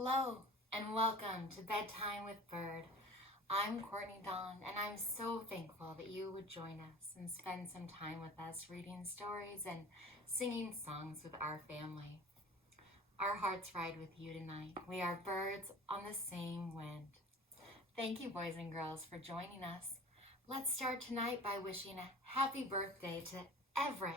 Hello and welcome to Bedtime with Bird. I'm Courtney Dawn and I'm so thankful that you would join us and spend some time with us reading stories and singing songs with our family. Our hearts ride with you tonight. We are birds on the same wind. Thank you, boys and girls, for joining us. Let's start tonight by wishing a happy birthday to Everett.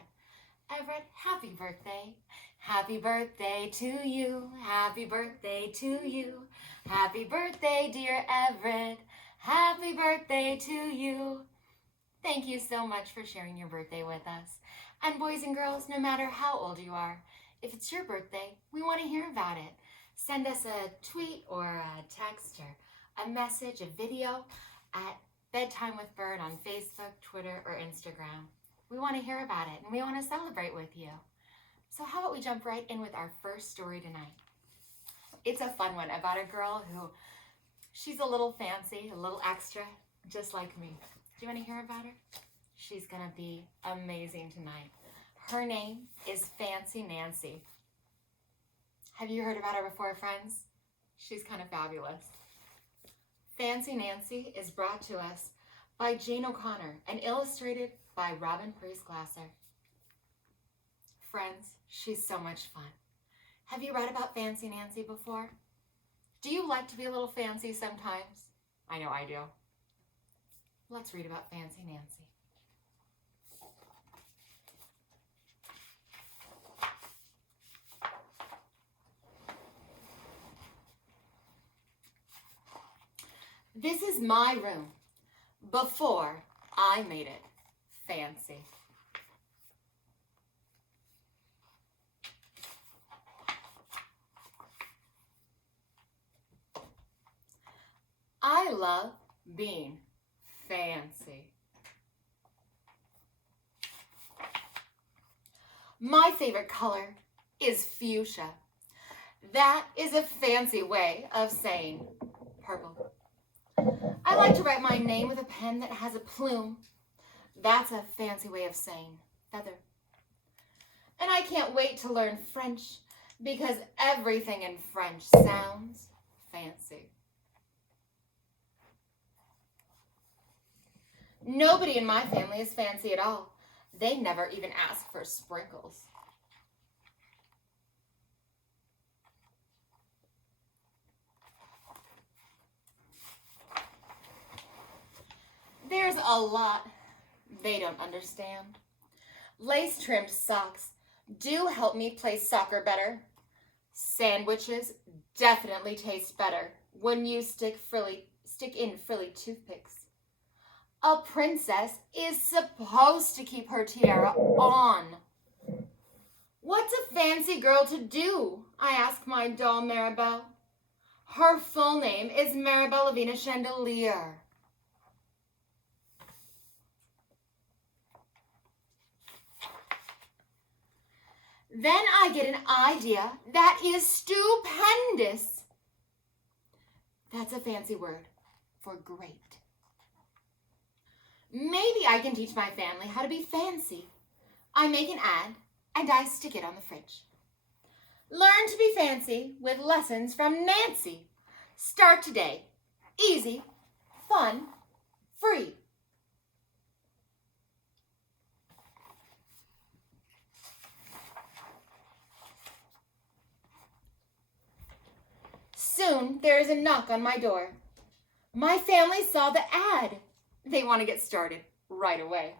Everett, happy birthday. Happy birthday to you. Happy birthday to you. Happy birthday, dear Everett. Happy birthday to you. Thank you so much for sharing your birthday with us. And boys and girls, no matter how old you are, if it's your birthday, we want to hear about it. Send us a tweet or a text or a message, a video at Bedtime with Bird on Facebook, Twitter, or Instagram. We want to hear about it and we want to celebrate with you. So how about we jump right in with our first story tonight? It's a fun one about a girl who, she's a little fancy, a little extra, just like me. Do you want to hear about her? She's going to be amazing tonight. Her name is Fancy Nancy. Have you heard about her before, friends? She's kind of fabulous. Fancy Nancy is brought to us by Jane O'Connor and illustrated by Robin Priest-Glasser. Friends, she's so much fun. Have you read about Fancy Nancy before? Do you like to be a little fancy sometimes? I know I do. Let's read about Fancy Nancy. This is my room before I made it fancy. I love being fancy. My favorite color is fuchsia. That is a fancy way of saying purple. I like to write my name with a pen that has a plume. That's a fancy way of saying feather. And I can't wait to learn French because everything in French sounds fancy. Nobody in my family is fancy at all. They never even ask for sprinkles. There's a lot they don't understand. Lace-trimmed socks do help me play soccer better. Sandwiches definitely taste better when you stick in frilly toothpicks. A princess is supposed to keep her tiara on. What's a fancy girl to do? I ask my doll Maribel. Her full name is Maribel Lavina Chandelier. Then I get an idea that is stupendous. That's a fancy word for great. Maybe I can teach my family how to be fancy. I make an ad and I stick it on the fridge. Learn to be fancy with lessons from Nancy. Start today. Easy, fun, free. Soon there is a knock on my door. My family saw the ad. They want to get started right away.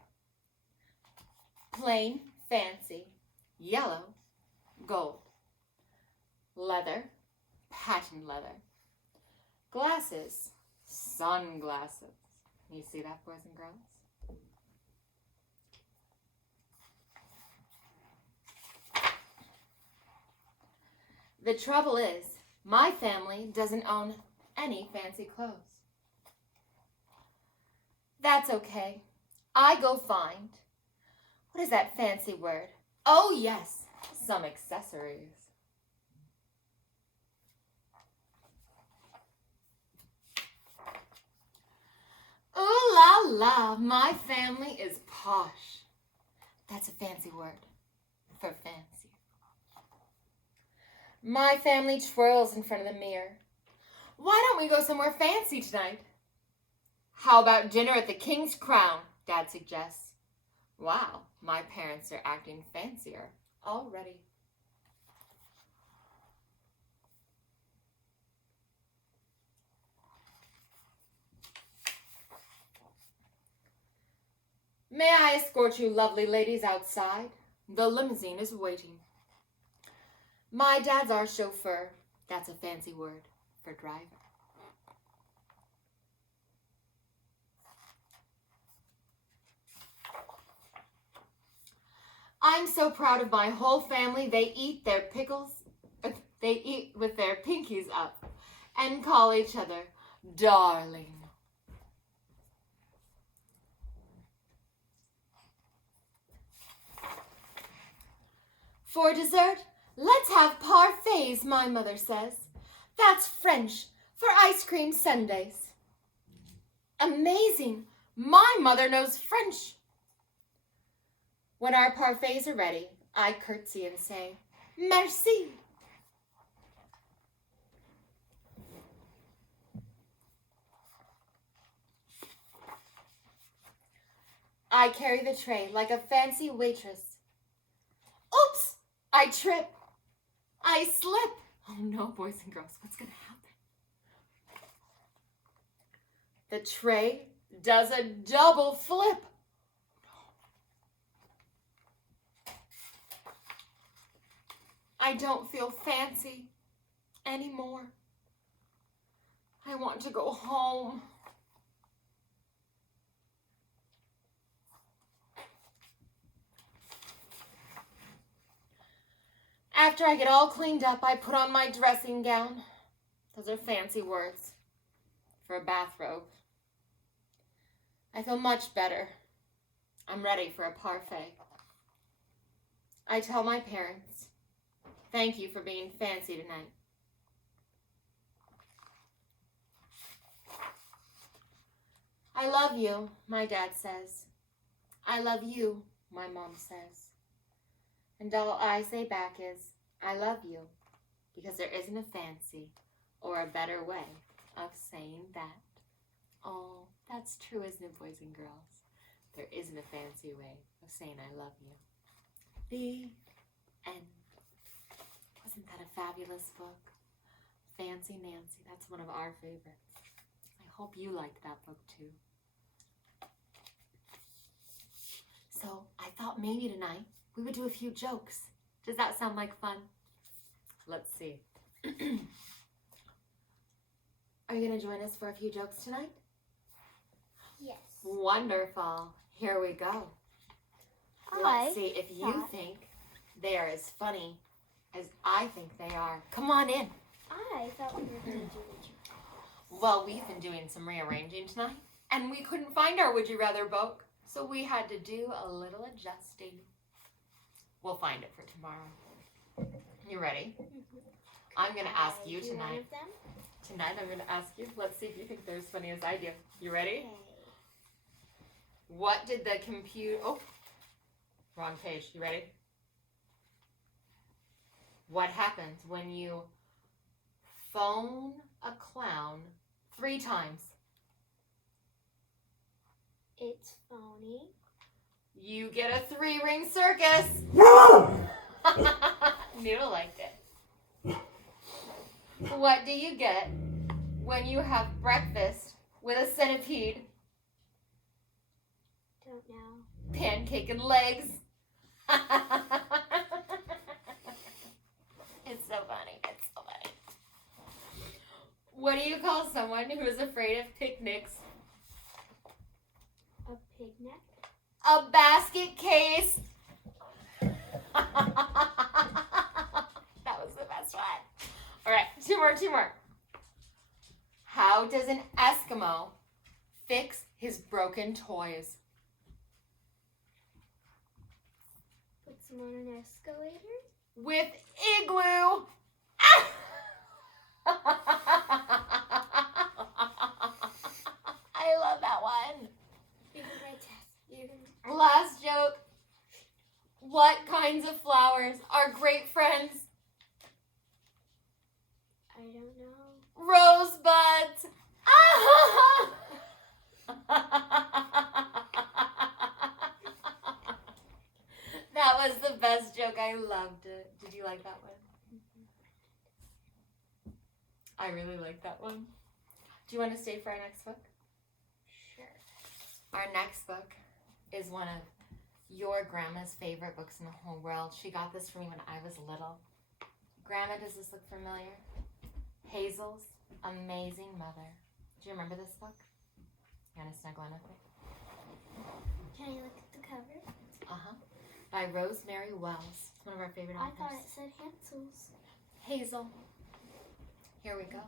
Plain, fancy, yellow, gold. Leather, patent leather. Glasses, sunglasses. You see that, boys and girls? The trouble is, my family doesn't own any fancy clothes. That's okay. I go find, what is that fancy word? Oh yes, some accessories. Ooh la la, my family is posh. That's a fancy word for fancy. My family twirls in front of the mirror. Why don't we go somewhere fancy tonight? How about dinner at the King's Crown? Dad suggests. Wow, my parents are acting fancier already. May I escort you lovely ladies outside? The limousine is waiting. My dad's our chauffeur. That's a fancy word for driver. I'm so proud of my whole family. They eat their pickles. They eat with their pinkies up and call each other darling. For dessert, let's have parfaits, my mother says. That's French for ice cream sundaes. Amazing! My mother knows French. When our parfaits are ready, I curtsy and say, merci. I carry the tray like a fancy waitress. Oops! I trip. I slip. Oh no, boys and girls, what's going to happen? The tray does a double flip. I don't feel fancy anymore. I want to go home. After I get all cleaned up, I put on my dressing gown. Those are fancy words for a bathrobe. I feel much better. I'm ready for a parfait. I tell my parents, thank you for being fancy tonight. I love you, my dad says. I love you, my mom says. And all I say back is, I love you, because there isn't a fancy or a better way of saying that. Oh, that's true, isn't it, boys and girls? There isn't a fancy way of saying I love you. The end. Wasn't that a fabulous book? Fancy Nancy. That's one of our favorites. I hope you liked that book too. So I thought maybe tonight we would do a few jokes. Does that sound like fun? Let's see. Are you going to join us for a few jokes tonight? Yes. Wonderful. Here we go. Let's see if you think they are as funny as I think they are. Come on in. I thought we were going to do the joke. Well, we've been doing some rearranging tonight, and we couldn't find our Would You Rather book, so we had to do a little adjusting. We'll find it for tomorrow. You ready? I'm going to ask you tonight. One of them? Tonight I'm going to ask you. Let's see if you think they're as funny as I do. You ready? Okay. What did the computer... Oh, wrong page. You ready? What happens when you phone a clown 3 times? It's phony. You get a 3-ring circus. Noodle liked it. What do you get when you have breakfast with a centipede? Don't know. Pancake and legs. It's so funny. It's so funny. What do you call someone who is afraid of picnics? A picnic? A basket case. That was the best one. All right, 2 more. How does an Eskimo fix his broken toys? Puts them on an escalator? With igloo. I love that one. You can write test. Last joke. What kinds of flowers are great friends? don't know. Rosebuds! That was the best joke. I loved it. Did you like that one? I really like that one. Do you want to stay for our next book? Sure. Our next book is one of your grandma's favorite books in the whole world. She got this for me when I was little. Grandma, does this look familiar? Hazel's Amazing Mother. Do you remember this book? You want to snuggle in with me? Can I look at the cover? Uh-huh. By Rosemary Wells. It's one of our favorite I authors. thought it said Hansel's. Hazel. Here we go.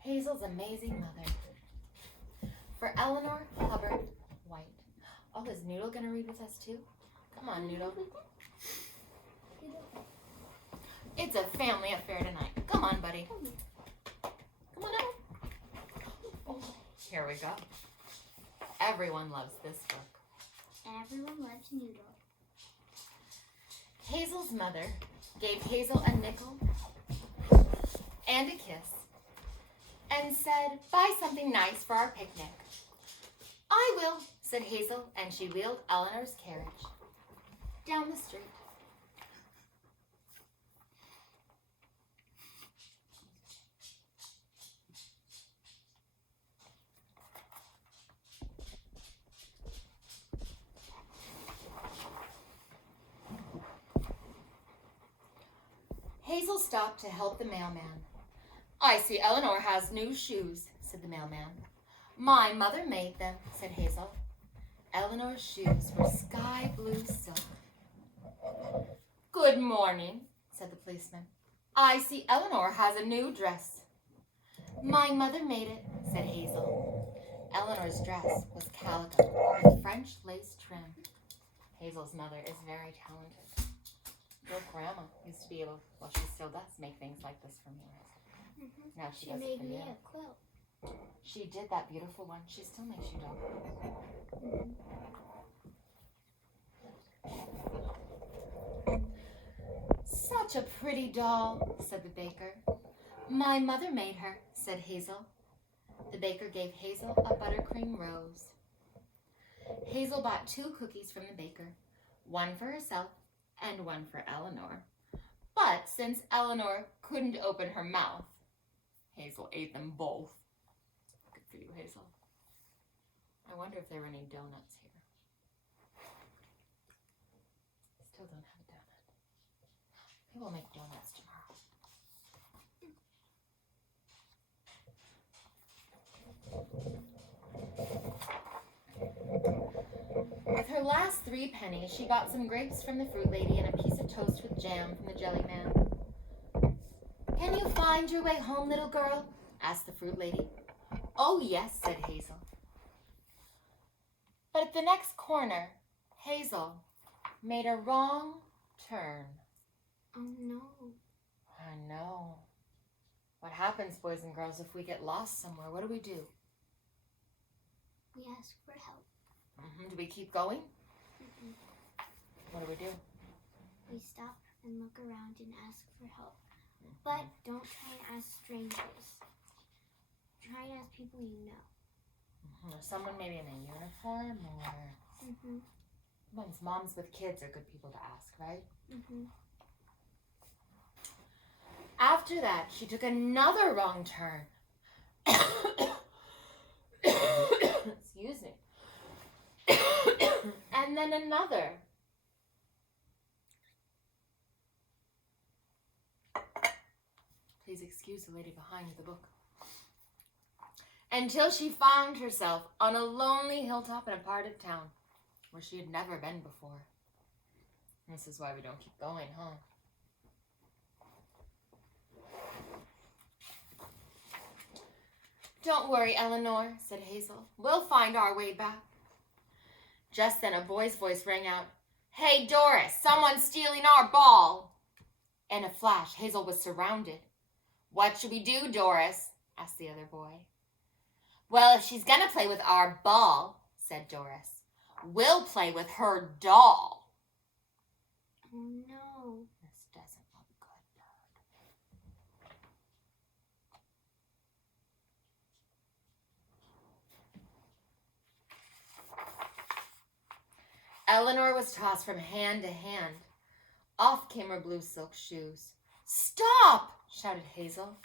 Hazel's Amazing Mother. For Eleanor Hubbard White. Oh, is Noodle going to read with us too? Come on, Noodle. It's a family affair tonight. Come on, buddy. Come on out. Here we go. Everyone loves this book. Everyone loves Noodle. Hazel's mother gave Hazel a nickel and a kiss and said, "Buy something nice for our picnic." "I will," said Hazel, and she wheeled Eleanor's carriage down the street. Hazel stopped to help the mailman. "I see Eleanor has new shoes," said the mailman. "My mother made them," said Hazel. Eleanor's shoes were sky blue silk. "Good morning," said the policeman. "I see Eleanor has a new dress." "My mother made it," said Hazel. Eleanor's dress was calico with French lace trim. Hazel's mother is very talented. Your grandma used to be able, well, she still does make things like this for me. Now she does it made for me you. a quilt. She did that beautiful one. She still makes you doll. "Such a pretty doll," said the baker. "My mother made her," said Hazel. The baker gave Hazel a buttercream rose. Hazel bought 2 cookies from the baker, one for herself and one for Eleanor. But since Eleanor couldn't open her mouth, Hazel ate them both. Good for you, Hazel. I wonder if there were any donuts here. Still don't have a donut. Maybe we'll make donuts tomorrow. With her last 3 pennies, she got some grapes from the fruit lady and a piece of toast with jam from the jelly man. "Can you find your way home, little girl?" asked the fruit lady. "Oh, yes," said Hazel. But at the next corner, Hazel made a wrong turn. Oh no. I know. What happens, boys and girls, if we get lost somewhere? What do? We ask for help. Do we keep going? Mm-mm. What do? We stop and look around and ask for help. But don't try and ask strangers. Try and ask people you know. Someone maybe in a uniform or... Sometimes moms with kids are good people to ask, right? After that, she took another wrong turn. Excuse me. And then another. Please excuse the lady behind the book. Until she found herself on a lonely hilltop in a part of town where she had never been before. This is why we don't keep going, huh? "Don't worry, Eleanor," said Hazel. "We'll find our way back." Just then a boy's voice rang out, "Hey, Doris, someone's stealing our ball." In a flash, Hazel was surrounded. "What should we do, Doris?" asked the other boy. "Well, if she's going to play with our ball," said Doris, "we'll play with her doll." Oh no. This doesn't look good, Bird. Eleanor was tossed from hand to hand. Off came her blue silk shoes. "Stop!" shouted Hazel.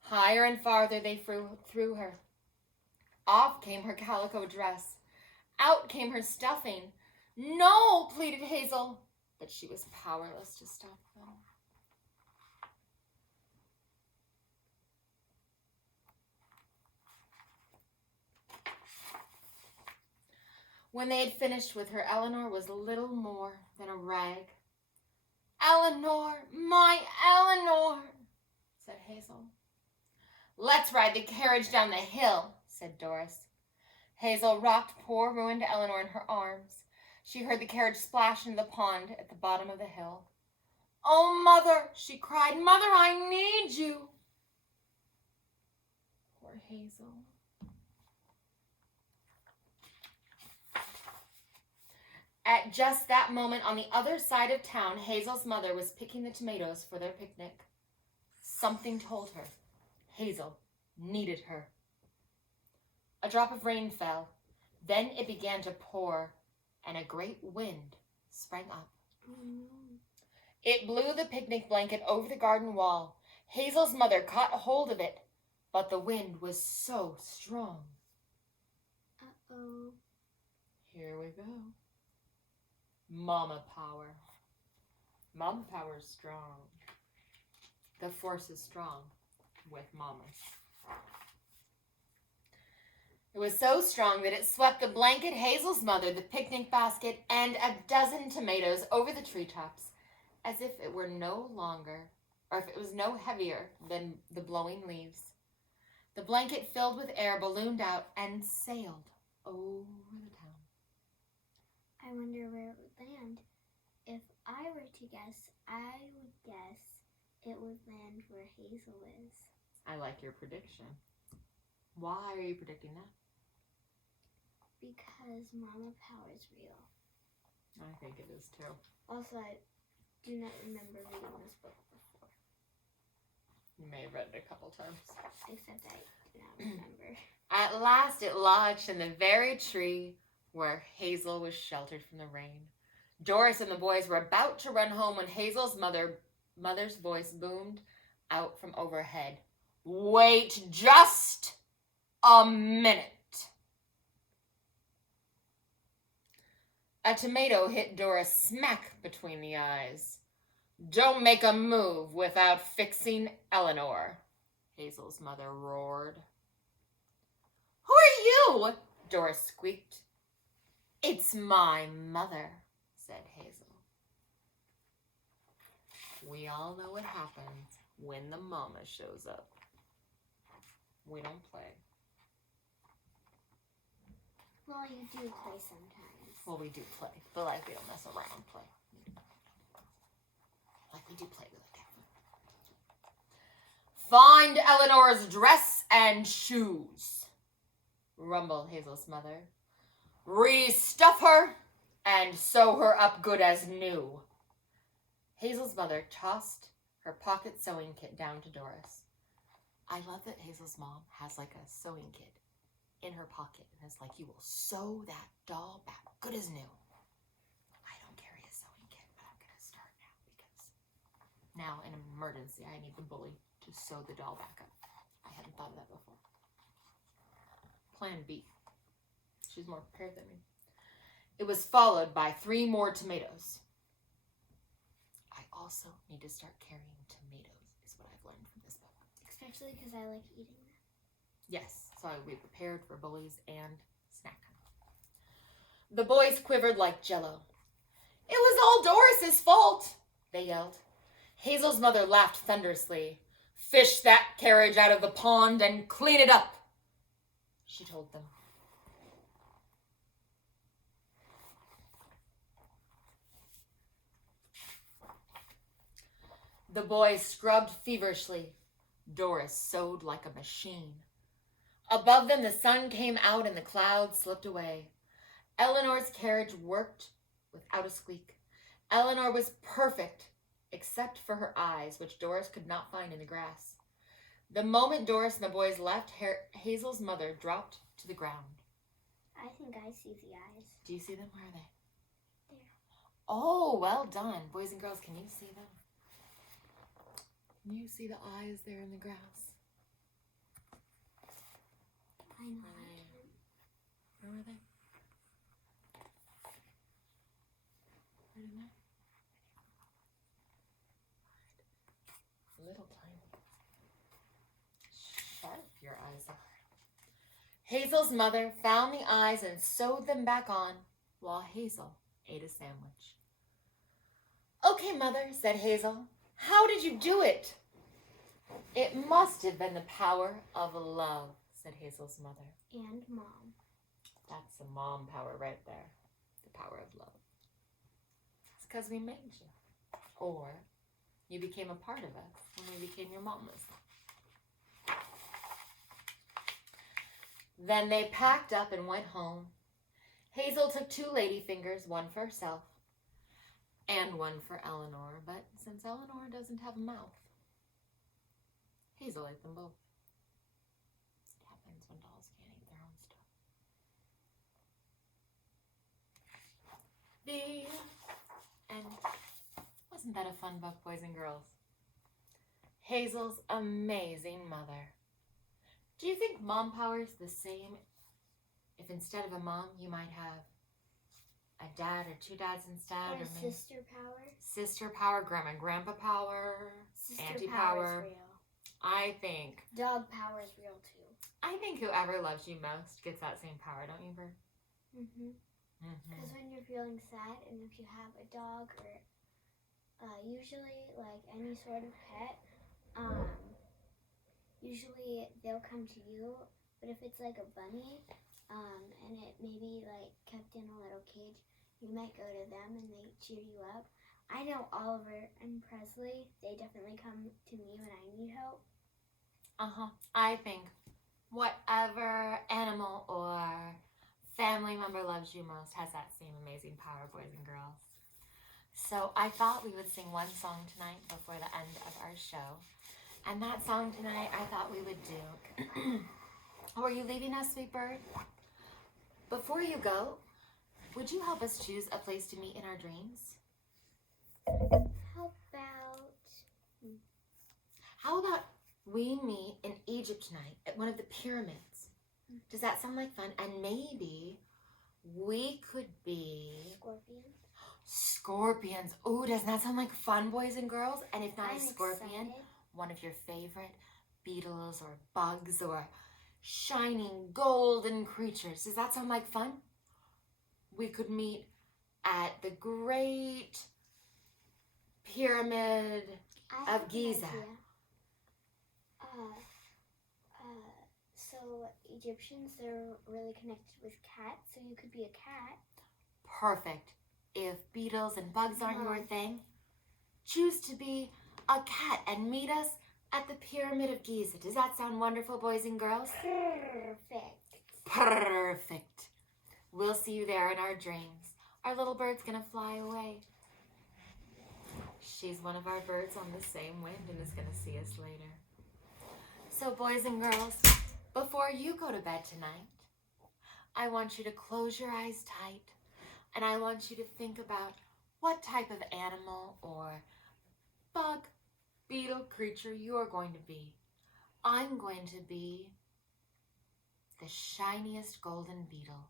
Higher and farther they threw her. Off came her calico dress. Out came her stuffing. "No!" pleaded Hazel, but she was powerless to stop them. When they had finished with her, Eleanor was little more than a rag. "Eleanor, my Eleanor," said Hazel. "Let's ride the carriage down the hill," said Doris. Hazel rocked poor ruined Eleanor in her arms. She heard the carriage splash into the pond at the bottom of the hill. "Oh, Mother," she cried. "Mother, I need you." Poor Hazel. At just that moment, on the other side of town, Hazel's mother was picking the tomatoes for their picnic. Something told her Hazel needed her. A drop of rain fell. Then it began to pour, and a great wind sprang up. It blew the picnic blanket over the garden wall. Hazel's mother caught hold of it, but the wind was so strong. Uh-oh. Here we go. Mama power. Mama power is strong. The force is strong with mamas. It was so strong that it swept the blanket, Hazel's mother, the picnic basket, and a dozen tomatoes over the treetops, as if it were no longer, or if it was no heavier than the blowing leaves. The blanket filled with air ballooned out and sailed over the town. I wonder where it would land. If I were to guess, I would guess it would land where Hazel is. I like your prediction. Why are you predicting that? Because Mama Power is real. I think it is too. Also, I do not remember reading this book before. You may have read it a couple times. Except I do not remember. At last it lodged in the very tree where Hazel was sheltered from the rain. Doris and the boys were about to run home when Hazel's mother's voice boomed out from overhead. "Wait just a minute." A tomato hit Doris smack between the eyes. "Don't make a move without fixing Eleanor," Hazel's mother roared. "Who are you?" Doris squeaked. "It's my mother," said Hazel. We all know what happens when the mama shows up. We don't play. Well, you do play sometimes. Well, we do play, but like we don't mess around play. Like we do play really carefully. "Find Eleanor's dress and shoes," rumbled Hazel's mother. "Restuff her and sew her up good as new." Hazel's mother tossed her pocket sewing kit down to Doris. I love that Hazel's mom has like a sewing kit in her pocket, and it's like, "You will sew that doll back good as new." I don't carry a sewing kit, but I'm going to start now because now in an emergency I need the bully to sew the doll back up. I hadn't thought of that before. Plan B. She's more prepared than me. It was followed by 3 more tomatoes. I also need to start carrying tomatoes, is what I've learned from this book. Especially because I like eating them. Yes, so I will be prepared for bullies and snack time. The boys quivered like jello. "It was all Doris's fault," they yelled. Hazel's mother laughed thunderously. "Fish that carriage out of the pond and clean it up," she told them. The boys scrubbed feverishly. Doris sewed like a machine. Above them the sun came out and the clouds slipped away. Eleanor's carriage worked without a squeak. Eleanor was perfect, except for her eyes, which Doris could not find in the grass. The moment Doris and the boys left, Hazel's mother dropped to the ground. I think I see the eyes. Do you see them? Where are they? There. Oh, well done. Boys and girls, can you see them? Can you see the eyes there in the grass? I know. Where were they? Right in there? Little tiny. Sharp your eyes are. Hazel's mother found the eyes and sewed them back on while Hazel ate a sandwich. Okay, Mother, said Hazel. How did you do it? It must have been the power of love, said Hazel's mother. And Mom. That's the mom power right there. The power of love. It's because we made you. Or you became a part of us when we became your mamas. Then they packed up and went home. Hazel took 2 ladyfingers, one for herself and one for Eleanor. But since Eleanor doesn't have a mouth, Hazel ate them both. It happens when dolls can't eat their own stuff. And wasn't that a fun book, boys and girls? Hazel's amazing mother. Do you think mom power is the same if instead of a mom you might have a dad or 2 dads instead? Or maybe sister power. Sister power, grandma and grandpa power, Sister auntie power power. is real. I think Dog power is real too. whoever loves you most gets that same power, don't you, Bird? Because when you're feeling sad, and if you have a dog or usually like any sort of pet, usually they'll come to you. But if it's like a bunny, and it maybe like kept in a little cage, you might go to them and they cheer you up. I know Oliver and Presley, they definitely come to me when I need help. I think whatever animal or family member loves you most has that same amazing power, boys and girls. So I thought we would sing one song tonight before the end of our show. And that song tonight I thought we would do. Are you leaving us, sweet bird? Before you go, would you help us choose a place to meet in our dreams? How about we meet in Egypt tonight at one of the pyramids? Does that sound like fun? And maybe we could be scorpions. Oh, doesn't that sound like fun, boys and girls? And if not I'm a scorpion, excited. one of your favorite beetles or bugs or shining golden creatures. Does that sound like fun? We could meet at the Great Pyramid of Giza. So Egyptians, they're really connected with cats, so you could be a cat. Perfect. If beetles and bugs aren't your thing, choose to be a cat and meet us at the Pyramid of Giza. Does that sound wonderful, boys and girls? Perfect. We'll see you there in our dreams. Our little bird's gonna fly away. She's one of our birds on the same wind and is gonna see us later. So boys and girls, before you go to bed tonight, I want you to close your eyes tight and I want you to think about what type of animal or bug, beetle, creature you are going to be. I'm going to be the shiniest golden beetle,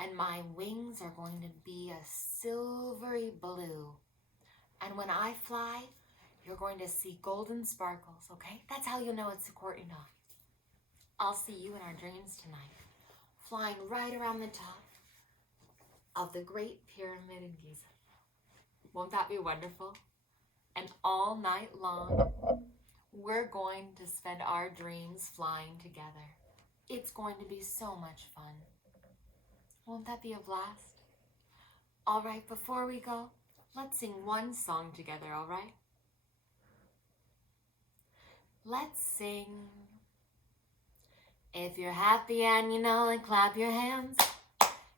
and my wings are going to be a silvery blue. And when I fly, you're going to see golden sparkles, okay? That's how you'll know it's a Courtney Dawn. I'll see you in our dreams tonight, flying right around the top of the Great Pyramid in Giza. Won't that be wonderful? And all night long, we're going to spend our dreams flying together. It's going to be so much fun. Won't that be a blast? All right, before we go, let's sing one song together, all right? Let's sing. If you're happy and you know it, clap your hands.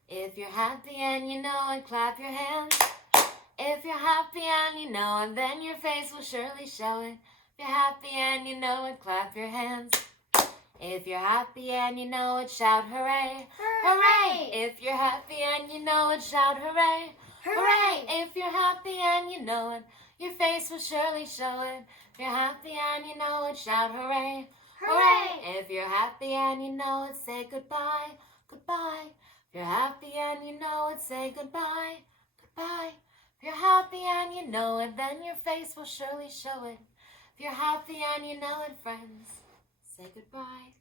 If you're happy and you know it, clap your hands. If you're happy and you know it, then your face will surely show it. If you're happy and you know it, clap your hands. If you're happy and you know it, shout hooray. Hooray! If you're happy and you know it, shout hooray. Hooray! If you're happy and you know it, your face will surely show it. If you're happy and you know it, shout hooray. Hooray! If you're happy and you know it, say goodbye. Goodbye. If you're happy and you know it, say goodbye. Goodbye. If you're happy and you know it, then your face will surely show it. If you're happy and you know it, friends, say goodbye.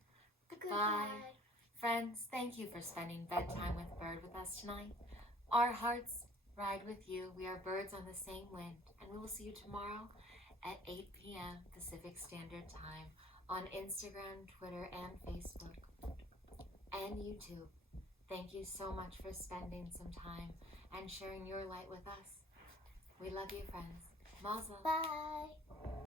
Goodbye. Friends, thank you for spending bedtime with Bird with us tonight. Our hearts ride with you. We are birds on the same wind, and we will see you tomorrow at 8 p.m. Pacific Standard Time on Instagram, Twitter, and Facebook, and YouTube. Thank you so much for spending some time and sharing your light with us. We love you, friends. Mazel. Bye.